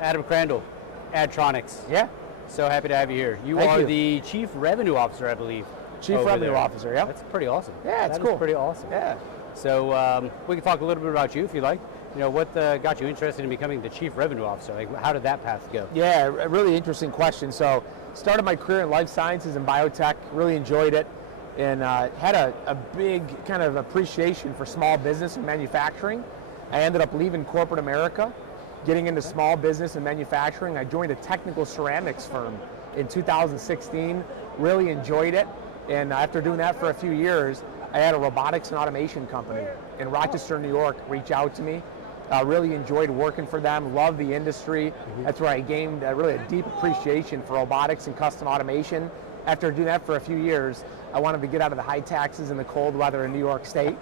Adam Crandall, Addtronics. Yeah. So happy to have you here. You Thank are you. the Chief Revenue Officer, I believe. Chief over Revenue there. Officer, yeah. That's pretty awesome. Yeah, it's That cool. is pretty awesome. Yeah. So we can talk a little bit about you if you like. You know, what got you interested in becoming the Chief Revenue Officer? Like, how did that path go? Yeah, a really interesting question. So, started my career in life sciences and biotech, really enjoyed it, and had a big kind of appreciation for small business and manufacturing. I ended up leaving corporate America, getting into small business and manufacturing. I joined a technical ceramics firm in 2016, really enjoyed it, and after doing that for a few years, I had a robotics and automation company in Rochester, New York, reach out to me. Really enjoyed working for them, loved the industry. That's where I gained really a deep appreciation for robotics and custom automation. After doing that for a few years, I wanted to get out of the high taxes and the cold weather in New York State,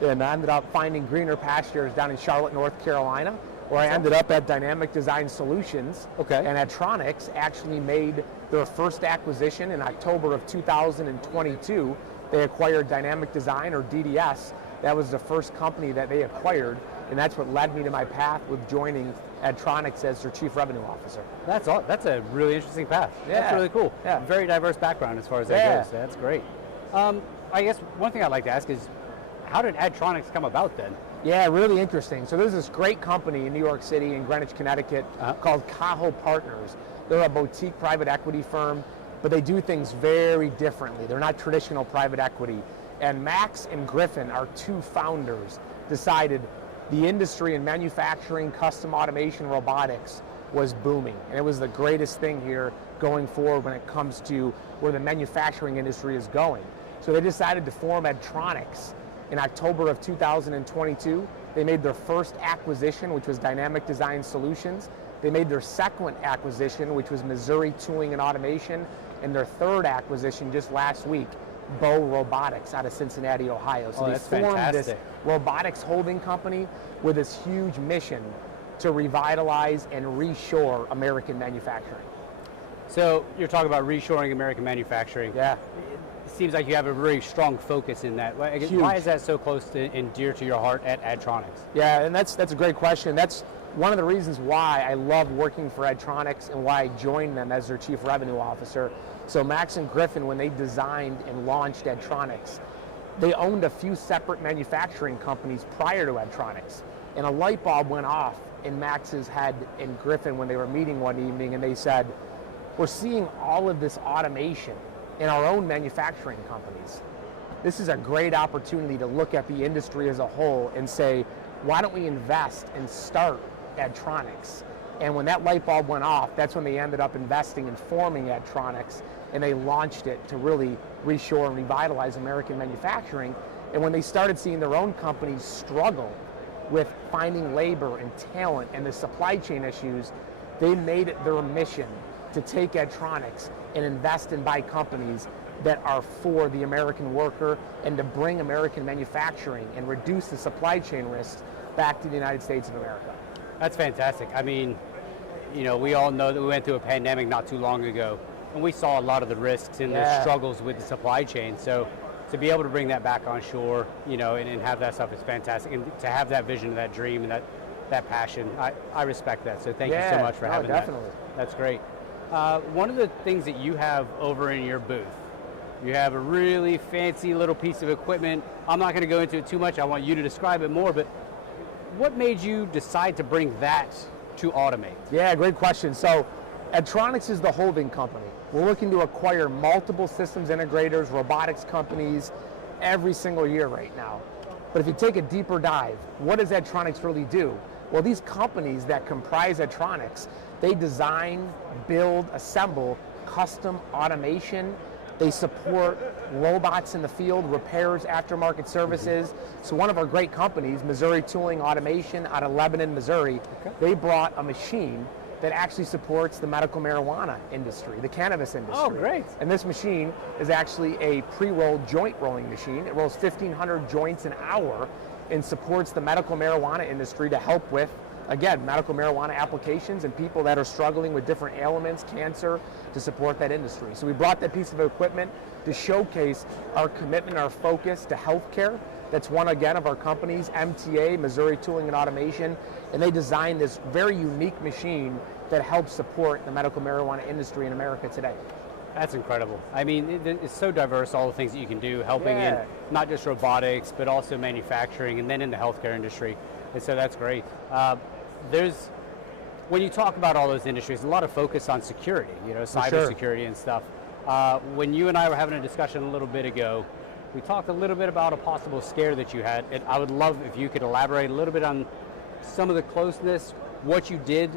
and I ended up finding greener pastures down in Charlotte, North Carolina, where I ended up at Dynamic Design Solutions. Okay. And Addtronics actually made their first acquisition in October of 2022. They acquired Dynamic Design, or DDS. That was the first company that they acquired, and that's what led me to my path with joining Addtronics as their Chief Revenue Officer. That's a really interesting path. Yeah. That's really cool. Yeah. Very diverse background as far as that goes. So that's great. I guess one thing I'd like to ask is, how did Addtronics come about then? Yeah, really interesting. So there's this great company in New York City and Greenwich, Connecticut called Cajo Partners. They're a boutique private equity firm, but they do things very differently. They're not traditional private equity. And Max and Griffin, our two founders, decided the industry in manufacturing, custom automation, robotics was booming. And it was the greatest thing here going forward when it comes to where the manufacturing industry is going. So they decided to form Addtronics in October of 2022. They made their first acquisition, which was Dynamic Design Solutions. They made their second acquisition, which was Missouri Tooling and Automation, and their third acquisition just last week, Bow Robotics out of Cincinnati, Ohio. So they formed this robotics holding company with this huge mission to revitalize and reshore American manufacturing. So you're talking about reshoring American manufacturing. Yeah. It seems like you have a very strong focus in that. Why is that so close to and dear to your heart at Addtronics? Yeah, and that's a great question. That's one of the reasons why I love working for Addtronics and why I joined them as their Chief Revenue Officer. So Max and Griffin, when they designed and launched Addtronics, they owned a few separate manufacturing companies prior to Addtronics. And a light bulb went off in Max's head and Griffin when they were meeting one evening, and they said, we're seeing all of this automation in our own manufacturing companies. This is a great opportunity to look at the industry as a whole and say, why don't we invest and start Addtronics? And when that light bulb went off, that's when they ended up investing and forming Addtronics, and they launched it to really reshore and revitalize American manufacturing. And when they started seeing their own companies struggle with finding labor and talent and the supply chain issues, they made it their mission to take Addtronics and invest and buy companies that are for the American worker and to bring American manufacturing and reduce the supply chain risks back to the United States of America. That's fantastic. I mean, you know, we all know that we went through a pandemic not too long ago, and we saw a lot of the risks and the struggles with the supply chain. So to be able to bring that back on shore, you know, and have that stuff is fantastic. And to have that vision, that dream, and that passion, I respect that. So thank you so much for having definitely. that. That's great. One of the things that you have over in your booth, you have a really fancy little piece of equipment. I'm not going to go into it too much. I want you to describe it more, but what made you decide to bring that to automate? Yeah, great question. So Addtronics is the holding company. We're looking to acquire multiple systems integrators, robotics companies, every single year right now. But if you take a deeper dive, what does Addtronics really do? Well, these companies that comprise Addtronics, they design, build, assemble custom automation. They support robots in the field, repairs, aftermarket services. So one of our great companies, Missouri Tooling Automation out of Lebanon, Missouri, they brought a machine that actually supports the medical marijuana industry, the cannabis industry. Oh, great. And this machine is actually a pre-rolled joint rolling machine. It rolls 1,500 joints an hour and supports the medical marijuana industry to help with again, medical marijuana applications and people that are struggling with different ailments, cancer, to support that industry. So we brought that piece of equipment to showcase our commitment, our focus to healthcare. That's one, again, of our companies, MTA, Missouri Tooling and Automation, and they designed this very unique machine that helps support the medical marijuana industry in America today. That's incredible. I mean, it's so diverse, all the things that you can do, helping in not just robotics, but also manufacturing, and then in the healthcare industry. And so that's great. When you talk about all those industries, a lot of focus on security, cybersecurity and stuff. When you and I were having a discussion a little bit ago, we talked a little bit about a possible scare that you had, and I would love if you could elaborate a little bit on some of the closeness, what you did,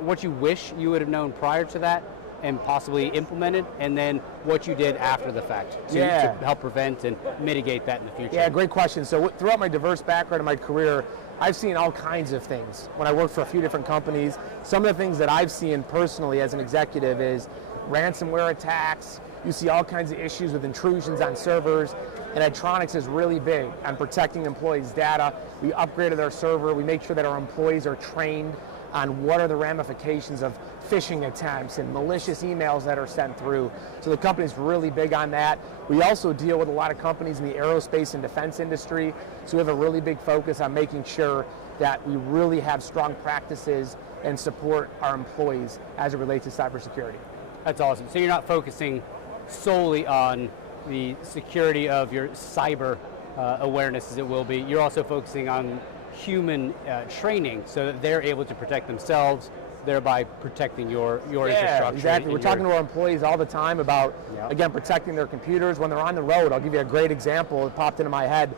what you wish you would have known prior to that, and possibly implemented, and then what you did after the fact to help prevent and mitigate that in the future. Yeah, great question. So throughout my diverse background in my career, I've seen all kinds of things. When I worked for a few different companies, some of the things that I've seen personally as an executive is ransomware attacks. You see all kinds of issues with intrusions on servers, and Addtronics is really big on protecting employees' data. We upgraded our server. We make sure that our employees are trained on what are the ramifications of phishing attempts and malicious emails that are sent through. So the company's really big on that. We also deal with a lot of companies in the aerospace and defense industry, so we have a really big focus on making sure that we really have strong practices and support our employees as it relates to cybersecurity. That's awesome. So you're not focusing solely on the security of your cyber awareness, as it will be. You're also focusing on human training so that they're able to protect themselves, thereby protecting your infrastructure. Exactly. We're talking to our employees all the time about, again, protecting their computers. When they're on the road, I'll give you a great example that popped into my head.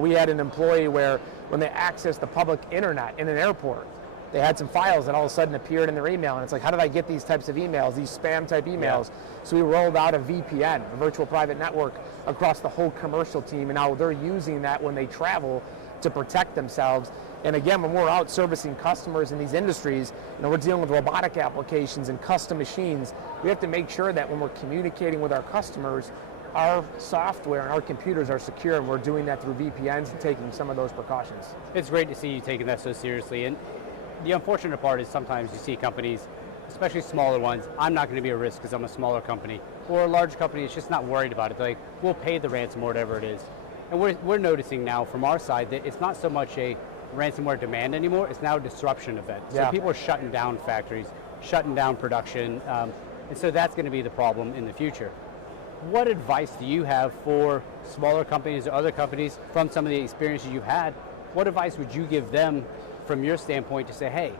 We had an employee where when they accessed the public internet in an airport, they had some files that all of a sudden appeared in their email, and it's like, how did I get these types of emails, these spam type emails? So we rolled out a VPN, a virtual private network, across the whole commercial team, and now they're using that when they travel to protect themselves. And again, when we're out servicing customers in these industries, we're dealing with robotic applications and custom machines. We have to make sure that when we're communicating with our customers, our software and our computers are secure, and we're doing that through VPNs and taking some of those precautions. It's great to see you taking that so seriously. And the unfortunate part is sometimes you see companies, especially smaller ones, I'm not going to be a risk because I'm a smaller company, or a large company is just not worried about it. They're like, we'll pay the ransom or whatever it is. And we're noticing now from our side that it's not so much a ransomware demand anymore, it's now a disruption event. So people are shutting down factories, shutting down production, and so that's going to be the problem in the future. What advice do you have for smaller companies or other companies from some of the experiences you've had? What advice would you give them from your standpoint to say, hey,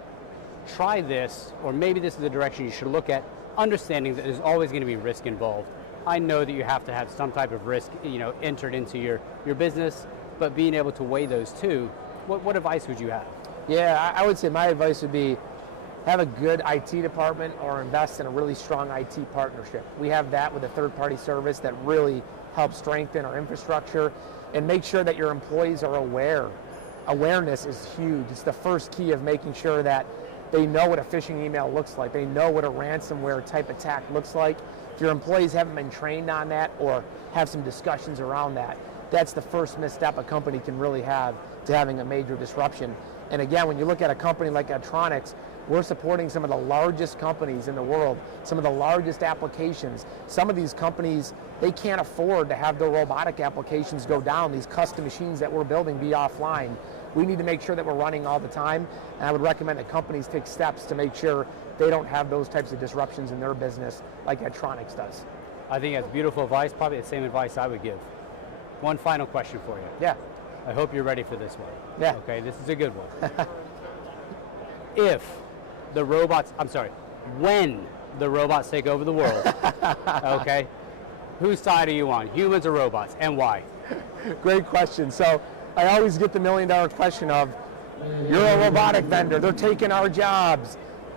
try this, or maybe this is the direction you should look at, understanding that there's always going to be risk involved. I know that you have to have some type of risk, entered into your business, but being able to weigh those two, what advice would you have? Yeah, I would say my advice would be have a good IT department or invest in a really strong IT partnership. We have that with a third-party service that really helps strengthen our infrastructure, and make sure that your employees are aware. Awareness is huge. It's the first key of making sure that they know what a phishing email looks like. They know what a ransomware type attack looks like. If your employees haven't been trained on that or have some discussions around that, that's the first misstep a company can really have to having a major disruption. And again, when you look at a company like Addtronics, we're supporting some of the largest companies in the world, some of the largest applications. Some of these companies, they can't afford to have their robotic applications go down, these custom machines that we're building be offline. We need to make sure that we're running all the time, and I would recommend that companies take steps to make sure they don't have those types of disruptions in their business like Addtronics does. I think that's beautiful advice, probably the same advice I would give. One final question for you. Yeah. I hope you're ready for this one. Yeah. Okay, this is a good one. When the robots take over the world, okay, whose side are you on, humans or robots, and why? Great question. So I always get the $1 million question of, you're a robotic vendor, they're taking our jobs.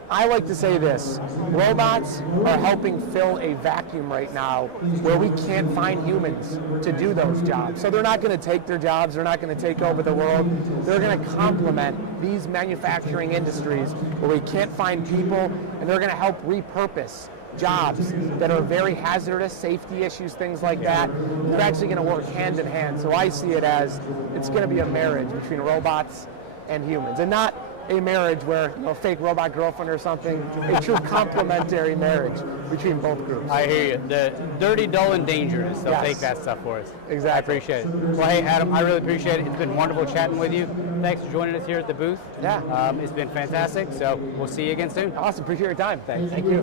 I like to say this, robots are helping fill a vacuum right now where we can't find humans to do those jobs. So they're not going to take their jobs, they're not going to take over the world, they're going to complement these manufacturing industries where we can't find people, and they're going to help repurpose jobs that are very hazardous, safety issues, things like that. They're actually going to work hand in hand. So I see it as it's going to be a marriage between robots and humans, and not a marriage where, you know, fake robot girlfriend or something, a true complementary marriage between both groups. I hear you. The dirty, dull, and dangerous. They'll Yes. take that stuff for us. Exactly. I appreciate it. Well, hey, Adam, I really appreciate it. It's been wonderful chatting with you. Thanks for joining us here at the booth. Yeah. It's been fantastic. So we'll see you again soon. Awesome. Appreciate your time. Thanks. Thank you.